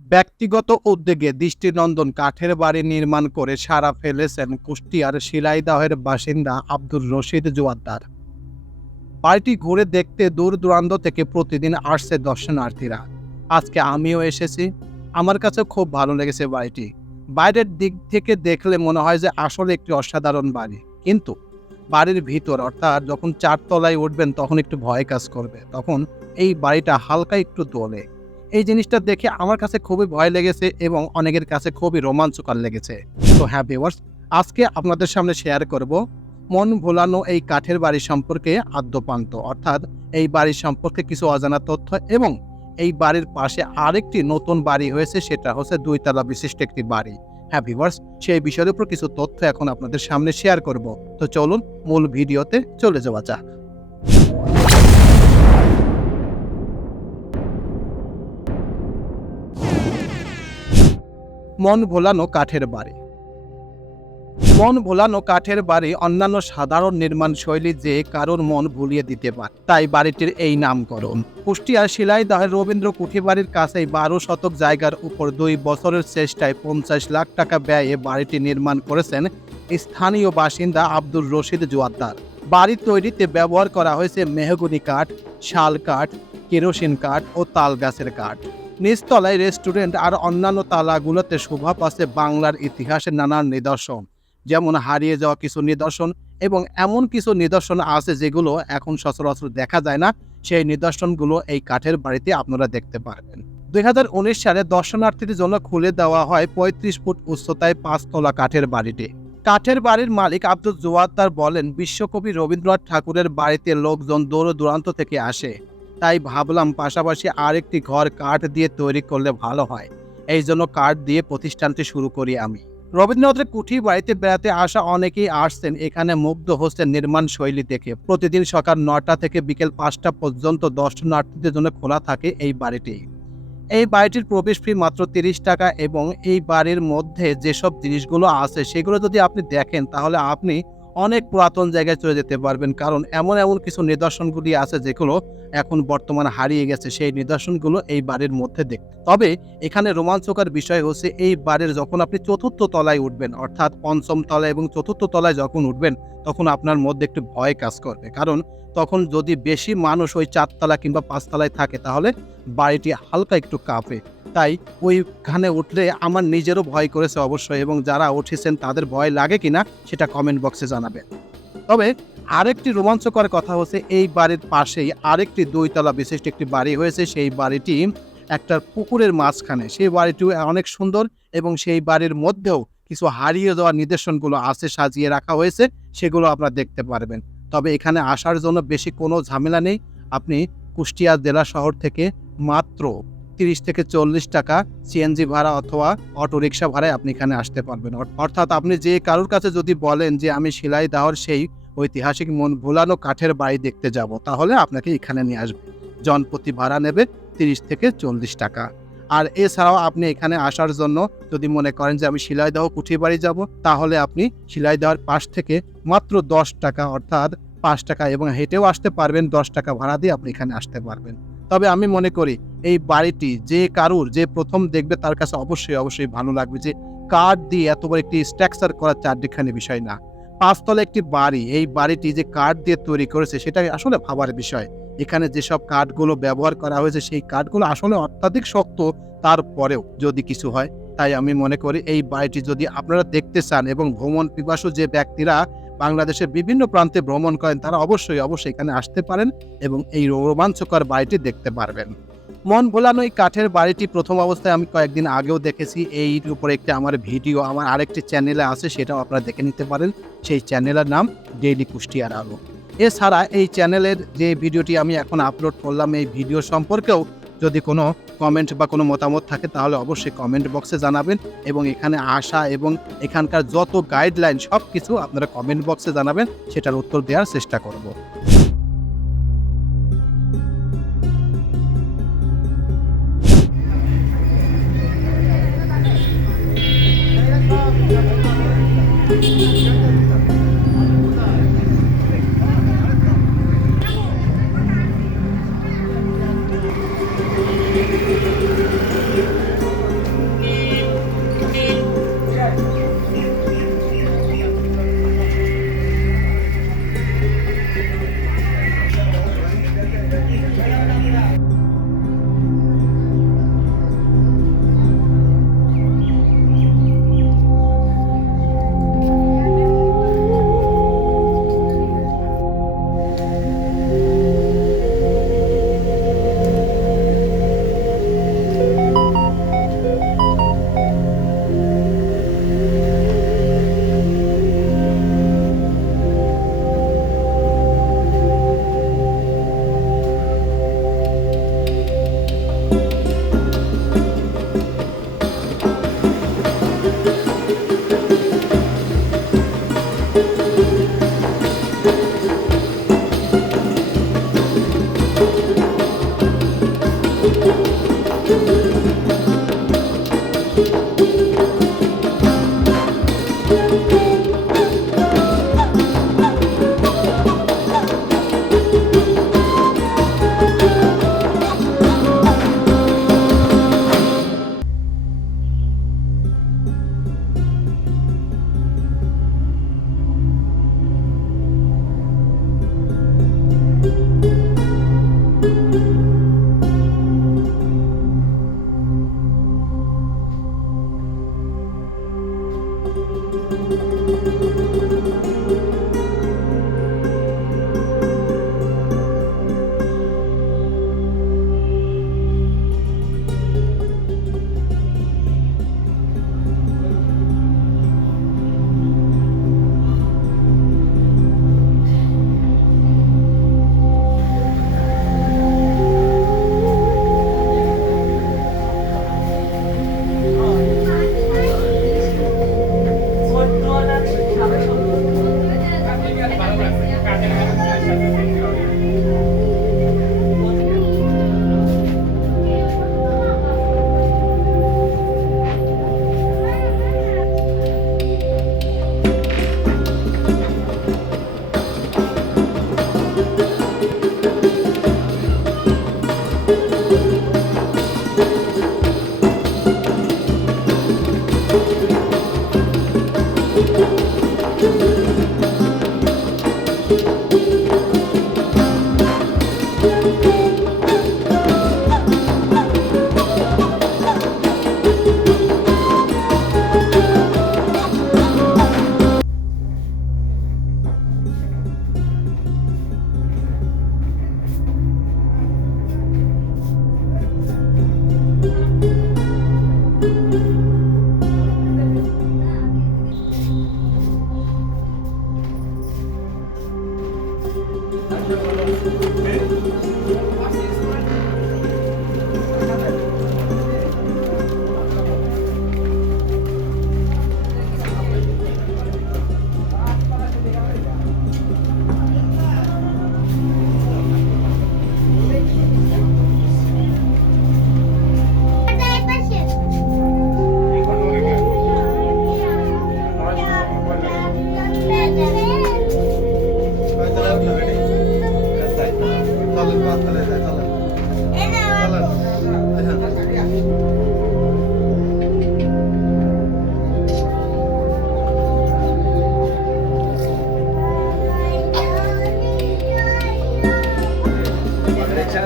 ব্যক্তিগত উদ্যোগে দৃষ্টিনন্দন কাঠের বাড়ি নির্মাণ করে সারা ফেলেছেন কুষ্টিয়ার শিলাইদাহের বাসিন্দা আব্দুর রশিদ জোয়াদ্দার। বাড়িটি ঘুরে দেখতে দূর দূরান্ত থেকে প্রতিদিন আসছে দর্শনার্থীরা। আজকে আমিও এসেছি। আমার কাছে খুব ভালো লেগেছে বাড়িটি। বাইরের দিক থেকে দেখলে মনে হয় যে আসলে একটি অসাধারণ বাড়ি। কিন্তু বাড়ির ভিতর অর্থাৎ যখন চারতলায় উঠবেন তখন একটু ভয় কাজ করবে। তখন এই বাড়িটা হালকা একটু দোলে। এই জিনিসটা দেখে আমার কাছে খুবই ভয় লেগেছে এবং অনেকের কাছে খুবই রোমাঞ্চকর লেগেছে। তো হ্যাঁ ভিউয়ার্স আজকে আপনাদের সামনে শেয়ার করব মন ভোলানো এই কাঠের বাড়ি সম্পর্কে আদ্যপান্ত। অর্থাৎ এই বাড়ির সম্পর্কে কিছু অজানা তথ্য এবং এই বাড়ির পাশে আরেকটি নতুন বাড়ি হয়েছে, সেটা হচ্ছে দুইতলা বিশিষ্ট একটি বাড়ি। হ্যাঁ ভিউয়ার্স সেই বিষয়ের উপর কিছু তথ্য এখন আপনাদের সামনে শেয়ার করব। তো চলুন মূল ভিডিওতে চলে যাওয়া যাক। মন ভোলানো কাঠের বাড়ি। মন ভোলানো কাঠের বাড়ি অন্যান্য সাধারণ নির্মাণ শৈলী যে কারোর মন ভুলিয়ে দিতে পারে, তাই বাড়িটির এই নামকরণ। কুষ্টিয়ার শিলাইদহের রবীন্দ্র কুঠি বাড়ির কাছেই বারো শতক জায়গার উপর দুই বছরের চেষ্টায় পঞ্চাশ লাখ টাকা ব্যয়ে বাড়িটি নির্মাণ করেছেন স্থানীয় বাসিন্দা আব্দুর রশিদ জোয়াদ্দার। বাড়ি তৈরিতে ব্যবহার করা হয়েছে মেহগুনি কাঠ, শাল কাঠ, কেরোসিন কাঠ ও তাল গাছের কাঠ। নিচতলায় রেস্টুরেন্ট আর অন্যান্য তালাগুলোতে শোভা পাচ্ছে বাংলার ইতিহাসের নানান নিদর্শন। যেমন হারিয়ে যাওয়া কিছু নিদর্শন এবং এমন কিছু নিদর্শন আছে যেগুলো এখন সচরাচর দেখা যায় না। সেই নিদর্শনগুলো এই কাঠের বাড়িতে আপনারা দেখতে পারবেন। দুই হাজার উনিশ সালে দর্শনার্থীদের জন্য খুলে দেওয়া হয় পঁয়ত্রিশ ফুট উচ্চতায় পাঁচতলা কাঠের বাড়িটি। কাঠের বাড়ির মালিক আব্দুল জোয়াদ্দার বলেন, বিশ্বকবি রবীন্দ্রনাথ ঠাকুরের বাড়িতে লোকজন দূর দূরান্ত থেকে আসে। তাই ভাবলাম পাশাপাশি আরেকটি ঘর কাঠ দিয়ে তৈরি করলে ভালো হয়। এই জন্য কাঠ দিয়ে প্রতিষ্ঠানটি শুরু করি আমি। রবীন্দ্রনাথের কুঠি বাড়িতে বেড়াতে আসা অনেকেই আসছেন এখানে মুগ্ধ হচ্ছেন নির্মাণ শৈলী দেখে। প্রতিদিন সকাল নটা থেকে বিকেল পাঁচটা পর্যন্ত দর্শনার্থীদের জন্য খোলা থাকে এই বাড়িটি। এই বাড়িটির প্রবেশ ফি মাত্র তিরিশ টাকা এবং এই বাড়ির মধ্যে যেসব জিনিসগুলো আছে সেগুলো যদি আপনি দেখেন তাহলে আপনি অনেক পুরাতন জায়গায় চলে যেতে পারবেন। কারণ এমন এমন কিছু নিদর্শনগুলি আছে যেগুলো এখন বর্তমানে হারিয়ে গেছে। সেই নিদর্শনগুলো এই বাড়ির মধ্যে দেখ, তবে এখানে রোমাঞ্চকর বিষয় হচ্ছে এই বাড়ির যখন আপনি চতুর্থ তলায় উঠবেন, অর্থাৎ পঞ্চম তলায় এবং চতুর্থ তলায় যখন উঠবেন, তখন আপনার মধ্যে একটু ভয় কাজ করবে। কারণ তখন যদি বেশি মানুষ ওই চারতলা কিংবা পাঁচতলায় থাকে, তাহলে বাড়িটি হালকা একটু কাঁপে। তাই ওইখানে উঠলে আমার নিজেরও ভয় করেছে অবশ্যই এবং যারা উঠেছেন তাদের ভয় লাগে কিনা সেটা কমেন্ট বক্সে জানাবেন। তবে আরেকটি রোমাঞ্চকর কথা হচ্ছে, এই বাড়ির পাশেই আরেকটি দুইতলা বিশিষ্ট একটি বাড়ি হয়েছে। সেই বাড়িটি একটা পুকুরের মাঝখানে। সেই বাড়িটিও অনেক সুন্দর এবং সেই বাড়ির মধ্যেও কিছু হারিয়ে যাওয়া নিদর্শনগুলো আছে, সাজিয়ে রাখা হয়েছে। সেগুলো আপনারা দেখতে পারবেন। তবে এখানে আসার জন্য বেশি কোনো ঝামেলা নেই। আপনি কুষ্টিয়া জেলা শহর থেকে মাত্র তিরিশ থেকে চল্লিশ টাকা সিএনজি ভাড়া অথবা অটো রিক্সা ভাড়ায় আপনি এখানে আসতে পারবেন। অর্থাৎ আপনি যে কারোর কাছে যদি বলেন যে আমি শিলাই দাহর সেই ঐতিহাসিক মন ভোলানো কাঠের বাড়ি দেখতে যাব, তাহলে আপনাকে এখানে নিয়ে আসবে। জনপ্রতি ভাড়া নেবে তিরিশ থেকে চল্লিশ টাকা। আর এছাড়াও আপনি এখানে আসার জন্য যদি মনে করেন যে আমি শিলাইদহ কুঠি বাড়ি যাব, তাহলে আপনি শিলাইদহের পাশ থেকে মাত্র দশ টাকা, অর্থাৎ পাঁচ টাকা এবং হেঁটেও আসতে পারবেন, দশ টাকা ভাড়া দিয়ে আপনি এখানে আসতে পারবেন। তবে আমি মনে করি এই বাড়িটি যে কারুর, যে প্রথম দেখবে তার কাছে অবশ্যই অবশ্যই ভালো লাগবে যে কাঠ দিয়ে এত বড় একটি স্ট্রাকচার করার চারদিকখানি বিষয় না। পাঁচতলা একটি বাড়ি, এই বাড়িটি যে কাঠ দিয়ে তৈরি করেছে সেটা আসলে ভাবার বিষয়। এখানে যেসব কাঠগুলো ব্যবহার করা হয়েছে সেই কাঠগুলো আসলে অত্যাধিক শক্ত তারপরেও যদি কিছু হয়, তাই আমি মনে করি এই বাড়িটি যদি আপনারা দেখতে চান এবং ভ্রমণ পিপাসু যে ব্যক্তিরা বাংলাদেশের বিভিন্ন প্রান্তে ভ্রমণ করেন, তারা অবশ্যই অবশ্যই এখানে আসতে পারেন এবং এই রোমাঞ্চকর বাড়িটি দেখতে পারবেন। মন ভোলানো এই কাঠের বাড়িটি প্রথম অবস্থায় আমি কয়েকদিন আগেও দেখেছি। এই উপরে একটি আমার ভিডিও, আমার আরেকটি চ্যানেলে আছে, সেটাও আপনারা দেখে নিতে পারেন। সেই চ্যানেলের নাম ডেইলি কুষ্টিয়ার আলো। এছাড়া এই চ্যানেলের যে ভিডিওটি আমি এখন আপলোড করলাম, এই ভিডিও সম্পর্কেও যদি কোনো কমেন্ট বা কোনো মতামত থাকে, তাহলে অবশ্যই কমেন্ট বক্সে জানাবেন এবং এখানে আসা এবং এখানকার যত গাইডলাইন সব কিছু আপনারা কমেন্ট বক্সে জানাবেন, সেটার উত্তর দেওয়ার চেষ্টা করব।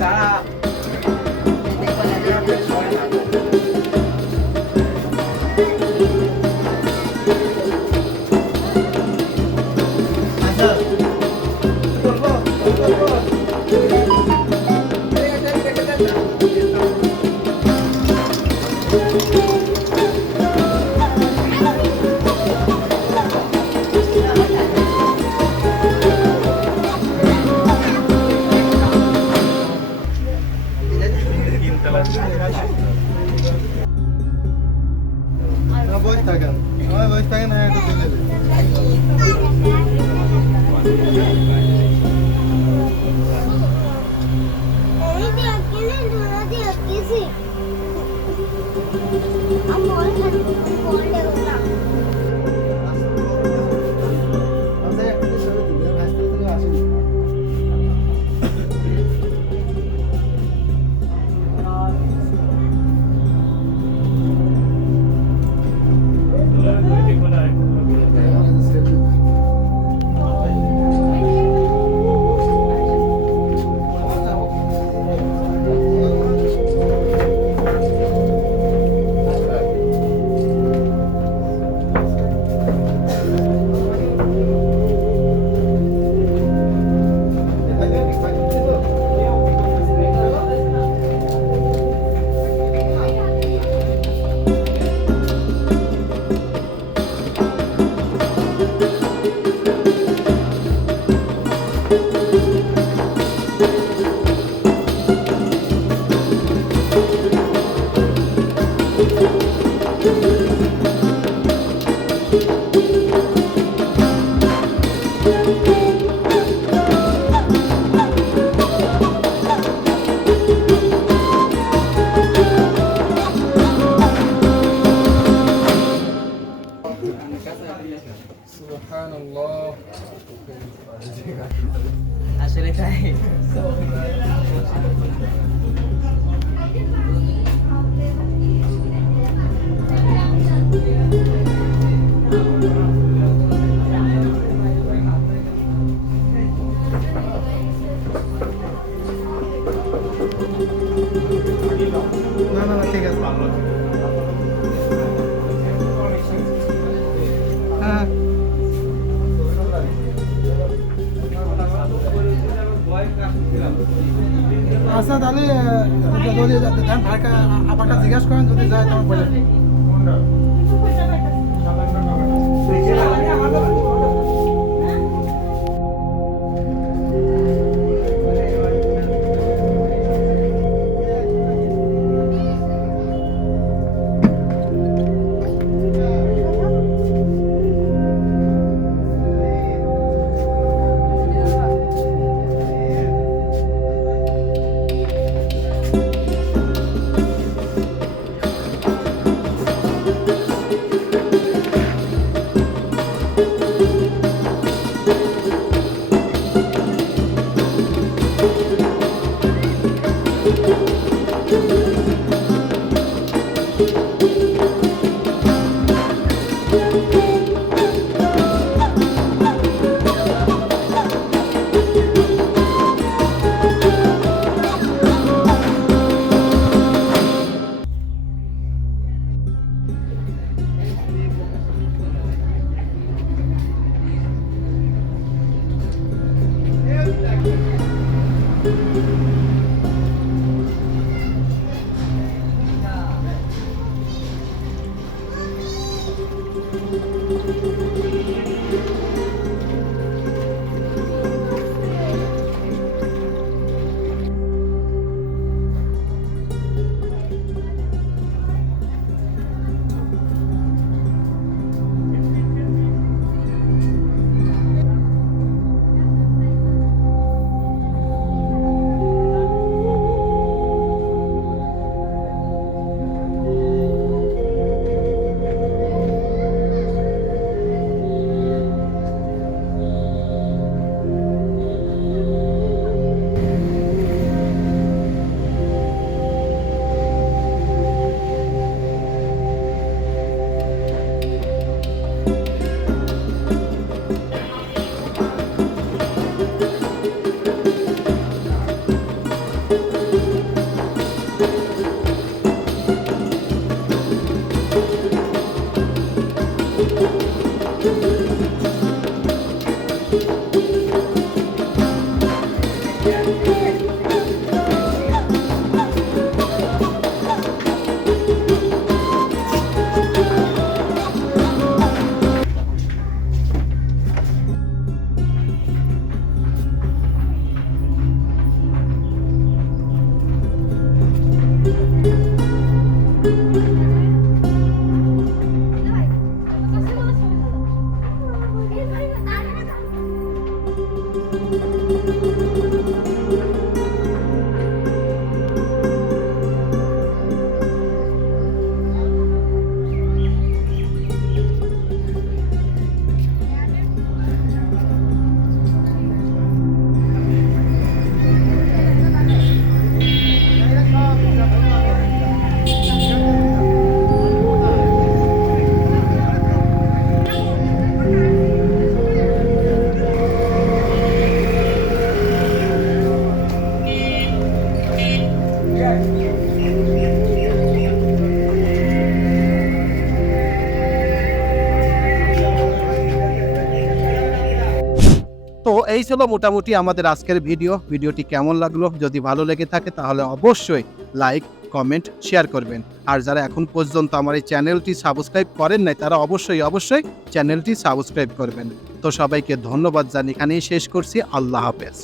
咋啦 না না না, ঠিক আছে হ্যাঁ। আচ্ছা তাহলে যদি ভাড়া আপনাকে জিজ্ঞাসা করেন, যদি যায় তখন বলে ছিল মোটামুটি আমাদের আজকের ভিডিও। ভিডিওটি কেমন লাগল? যদি ভালো লেগে থাকে তাহলে অবশ্যই লাইক, কমেন্ট, শেয়ার করবেন। আর যারা এখন পর্যন্ত আমার এই চ্যানেলটি সাবস্ক্রাইব করেন নাই, তারা অবশ্যই অবশ্যই চ্যানেলটি সাবস্ক্রাইব করবেন। তো সবাইকে ধন্যবাদ জানি এখানেই শেষ করছি। আল্লাহ হাফেজ।